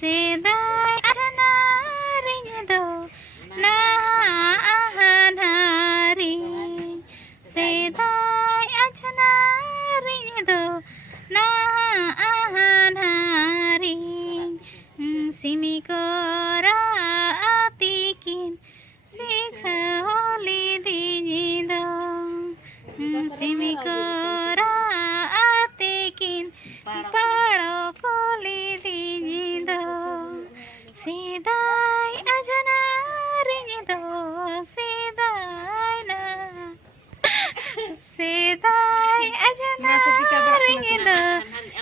Sedai ajanarinya do nahan hari. Sedai ajanarinya do nahan hari. Simi kora atikin sikholi dinyido. Simi kora atikin paro koli dinyido. Sedai ajanarinya do sedai na. Sedai ajanarinya do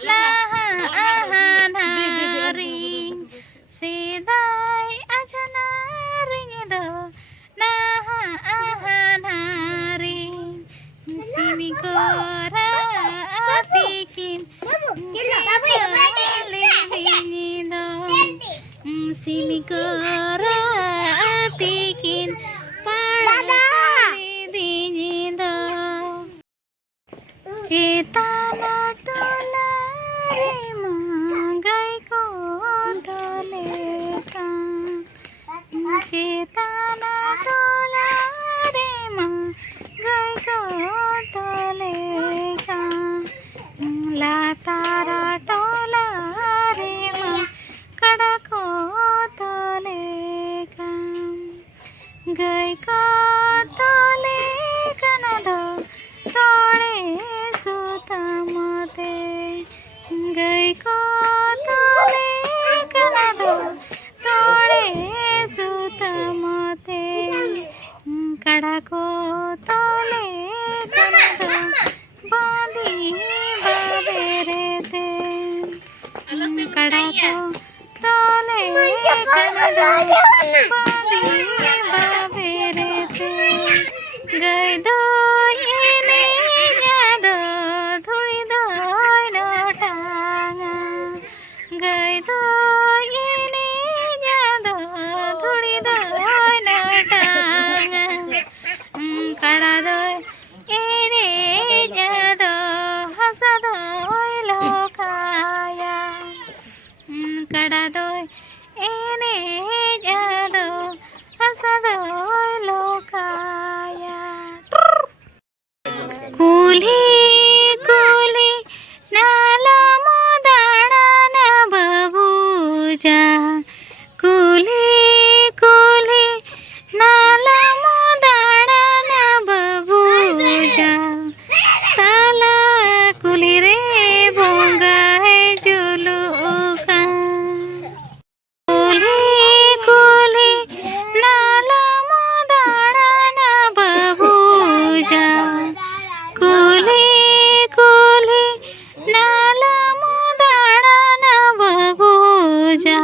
nahan hari. Sedai ajanarinya do nahan hari. Simi kora atikin sikholi simi kora atikin pari dinyido. Cetana tola re magai ko doleka. Cetana tola re magai ko doleka. Latara tola re kadako doleka. Gai ko doleka na do tole sutamate. Gai ko doleka na do tole sutamate. Kadako doleka na do bandi baberete. Kadako doleka na do bandi baberete. Gai do ene nyado thuri doi no tanga. Gai do ene nyado thuri doi no tanga. Kada doi ene nyado hasa doi lokaya. Kada doi ene nyado hasa doi lokaya. Kuli kuli nala modana na babuja. Kuli kuli nala modana na babuja. Tala kuli re bonga hai juluka. Kuli kuli nala modana na babuja. Kuli kuli nala modana na babuja.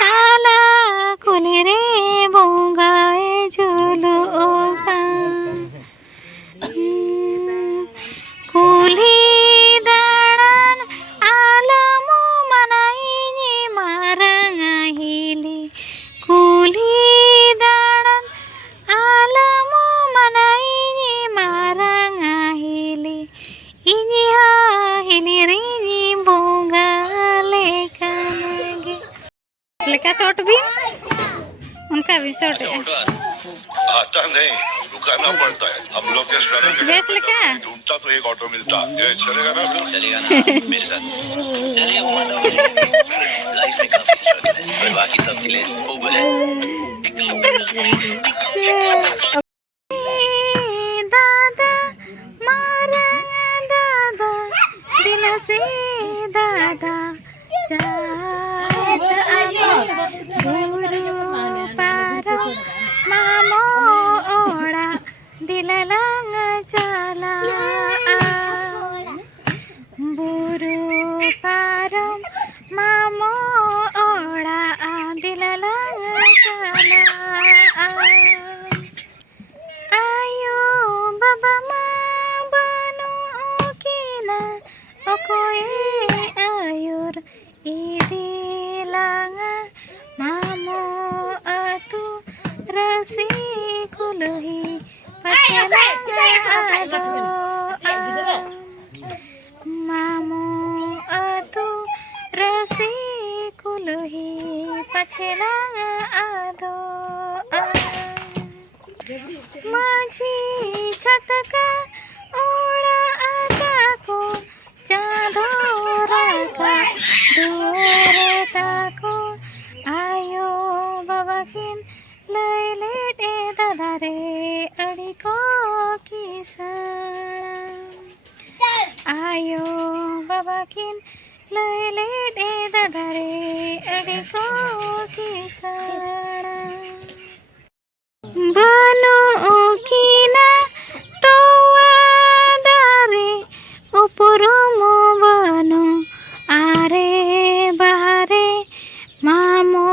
Tala kuli re bonga hai juluka. Kuli danan alamu manaini marangahili. Kuli danan alamu manaini marangahili. Ini hili rini bonga lekanage. Leka short भी उनका भी short है। आता नहीं, रुकाना पड़ता है। हम लोग के स्ट्रगल के बेस लेके आया? ढूंढता तो एक ऑटो मिलता। ये चलेगा ना? चलेगा ना मेरे साथ। चलिए घुमाता हूँ। लाइफ में काफी स्ट्रगल है पर बाकी सब के लिए वो बोले दादा मारंगा दादा दिल से दादा चाचा बुरु पारो मामो ओड़ा दिल लंग चला. बुरु पारो मामो ओड़ा दिल लंग चला. Ayo baba ma banu kina okoe ayur idilanga mamo atu rasi kuluhi pachala ado mamo atu rasi kuluhi दुलही पछेलाङ आदो माझी छटका ओडा आकाको चाँदो राका दुवरताको आयो बाबाकिन लैले दे दादारे अडिको किसाना आयो बाबाकिन लैले दे दादारे अडिको किसाना बनो किना तोवादारे उपरमो बनो आरे बाहरे मामो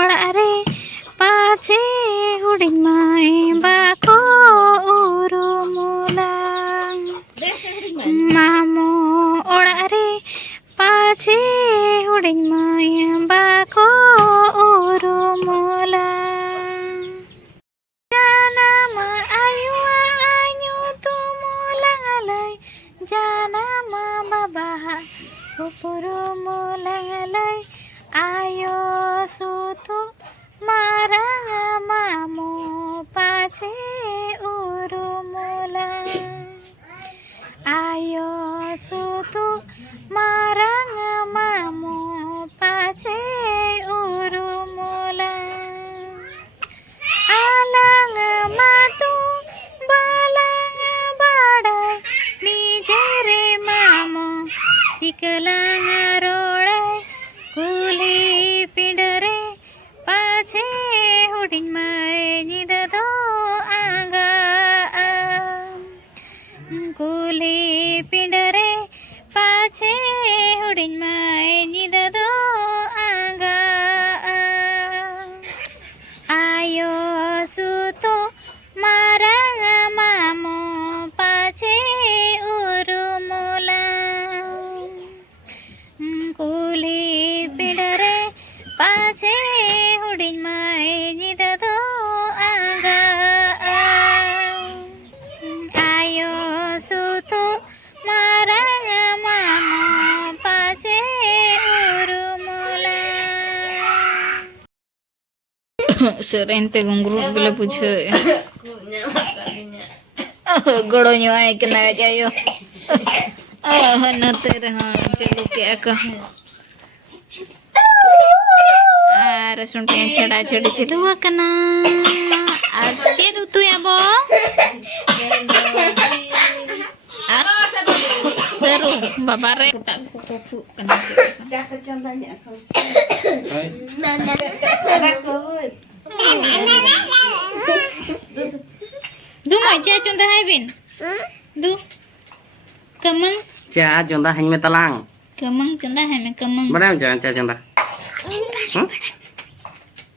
ओड़ारे पाछे हुडिङ माई बाको उरुमुला मामो ओड़ारे पाछे हुडिङ माई बाको उरुमुला janama ayu anyu tumulangalay janama babaha upurumulangalay ayo sutu marang mamo pace urumula ayo sutu marang mamo pace urumula alang matu balang badai nijere mamo chikalang rodai kuli pindare pache huding mai nidado anga kuli pindare pache huding mai nidado anga ayo suto marang mamo pace urumula kuli pindare pace huding mai nidado anga ayo suto marang mamo pace urumula serente gunggurut bila puja godonya ay kena kayo nate rahan chalo kya ka restaurant pe chada chadi chalo kana ache rutu ya bo seru babare putak kuku kana du mai cha chunda hai bin du kamang cha chunda hành me talang kamang chunda hai me kamang mana cha chunda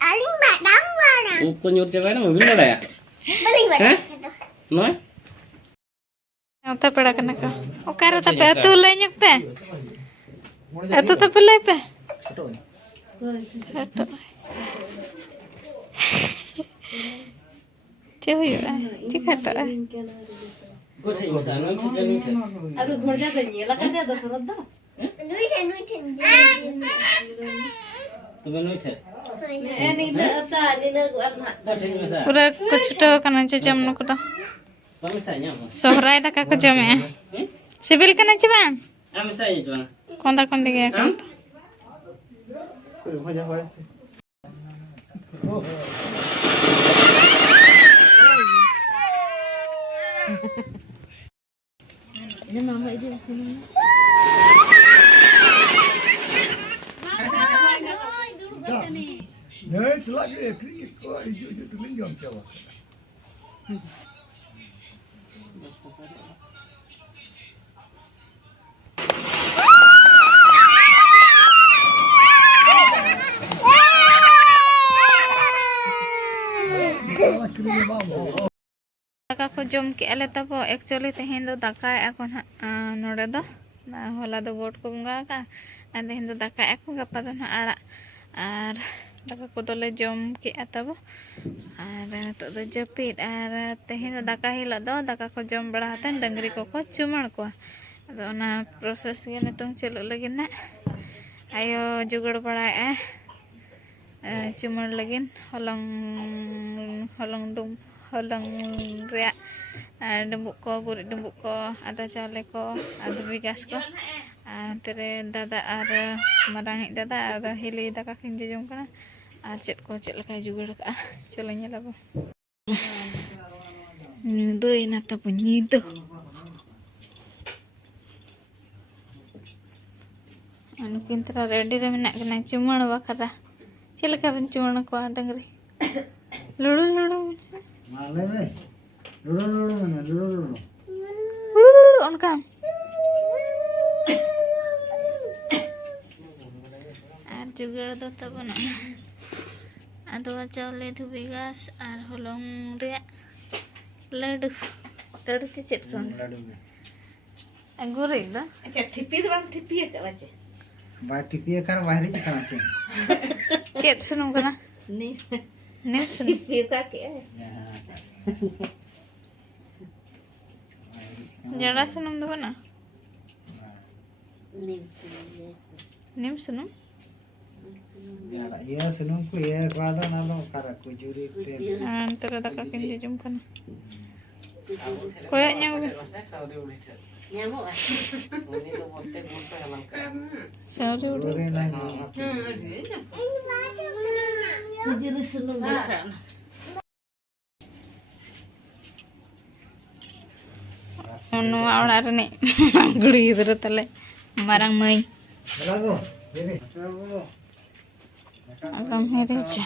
aling badang mana ko nyut cha na bin la ya baling badang noi ata peda kana ka okara ta pe tu le nyuk pe atu ta pe le pe Ato. Cewek ya, cik ato. ko thai ma sa no cha cha no cha ಅದು ಹೊರಜಾದ ನೀಲಕತೆ ಅದ ಸುರದ್ದ nuiten to ben noi cha ಏನಿದ ಅತ ಅಲ್ಲಿನ ಅದ್ನ ko thai ma sa Pura kucuto kana jam nu kuda. to ma sa nya ma Sahrai daka ko jam ya. Sibil kana ciba. am sa nya chuna Konda konda ya kan. Nee, selagi kriket kau itu minjam cawa. Daka ko jom ke ale tabo actually tehin do daka ekon node do hola do bot ko bunga ka and tehin do daka ekon gapa do na ara ar daka ko dole jom ke atabo ar to do japit ar tehin do daka hila do daka ko jom bada hatan dangri ko chumar ko ado na process ge nitung chelo lagi na ayo jugar barae cumar lagi holong rea dembuk ko gurit dembuk ko ada cale ko ada bigas ko tere dada ar marang dada ar hili daka kin jejong kana chet ko chet laka jugar ka cholo nyala bo nyudo ina ta punyido anu kintra ready re menak kena cumar bakara chel ka ben cumar ko dangri lulu Malay me. Lulu mana? Lulu. on kam ar jugar do tabon ado chawle dhubi gas ar holong rea ladu ti chet kon aguri da अच्छा ठिपी तो बंग ठिपी है क्या बच्चे Ba tipi kan bahari je kan aceh. chet sunum kana नहीं ne sunum ठिपी का क्या है jada sunum do kana नहीं nim sunum Ya, iya senung ku ya kuada nado kara ku juri te. antara daka kin jejum kana koyaknya nyamuk ah sauri udah Juri nang. jadi seneng bisa ono awla rene guri gidra tale marang mai Lagu. Ini. Lagu. agam hereja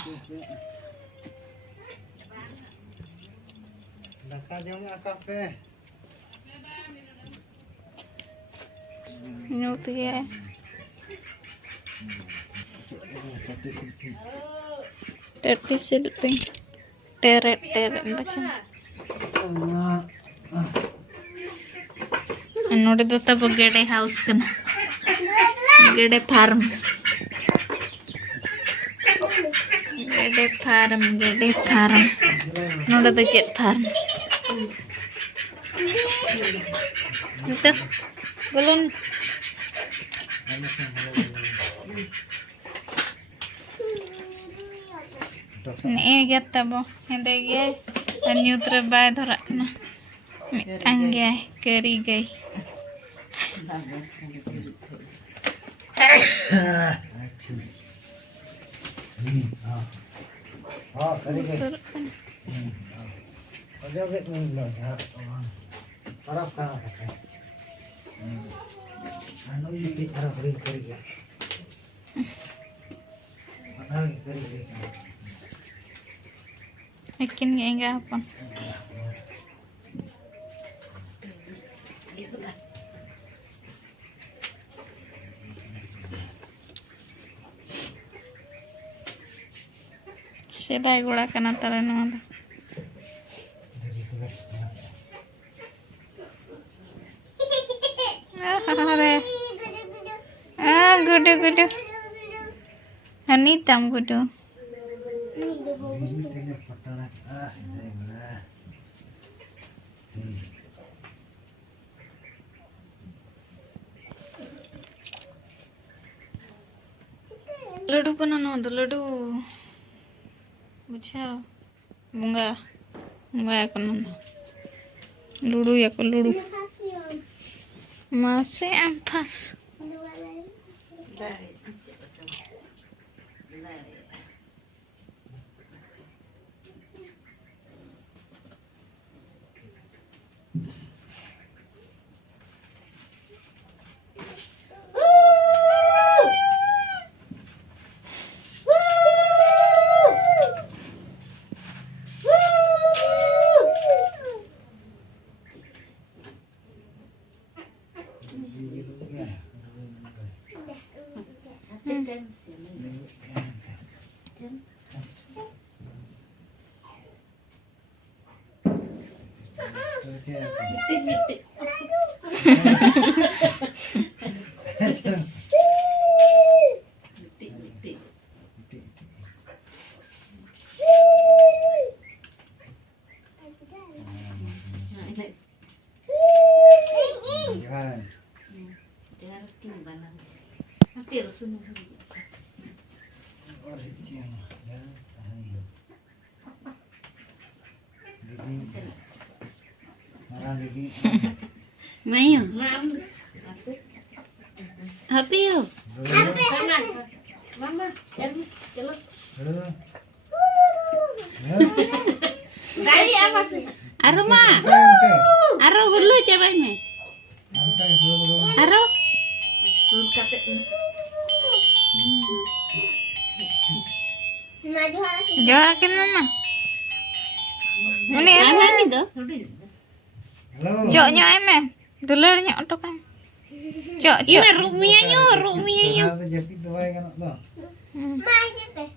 Daka jom kafe. nyut ya teti silping teret baca नोड़े तो तब Gede house कना Gede farm नोड़े तो चेत farm तो बोलन ने गया तब हेंदे गया अन्यूत्र बाय धरा कना मिटांग गया करी गई Oh, tadi ke. Ada ke ni lah. Paraf ka. Anu ini arah beri ke. Mana beri ke. Bikin enggak apa sedai gula kena tara nada gudu hanitam gudu Laddu को ना दो लड्डू बुझा bunga ya ko lulu ya ko lulu masih ampas Jangan. Jangan timbang nanti. Nanti harus seneng. Mayo. Happy yuk. Mama, chalo. Dari apa sih? Aroma. Aro gulu coba nih. Aro. Sun kate. Maju lagi. Joakin mama. Ini Mana nih tuh? Halo. Jok nyok em. Dulur nyok tok kan. Jok jok. Ini rumia yuk. Sahrai jadi tuh kan tuh. Maju teh.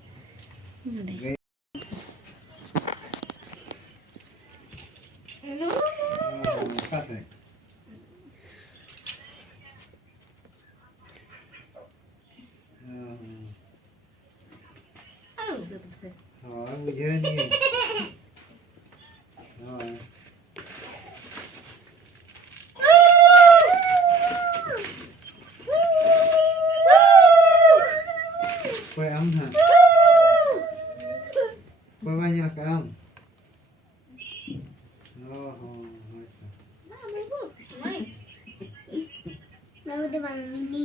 Pas ya. Oh, hujan nih. Oh. Kue am hả? Kue banyak ke am? Oh, Lalu udah bang mini.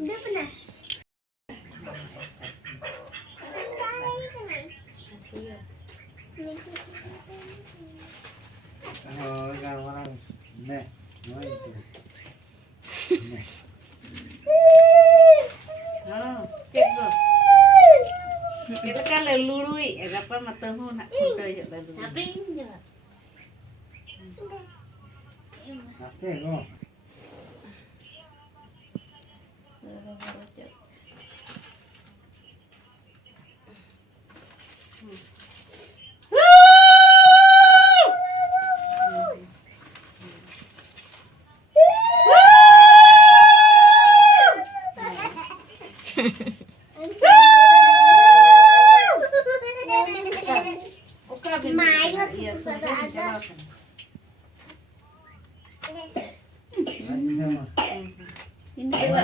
Udah pernah. oh, jangan orang. Nih, mau itu. Nih. Oh, cek lo. Kita kan lelului, apa matamu nak kita je lalu. Tapi enggak. Oke, kok. Oka bin. Mayo Iya, sudah sudah ada. jalan. Lagi sama. Ini dua.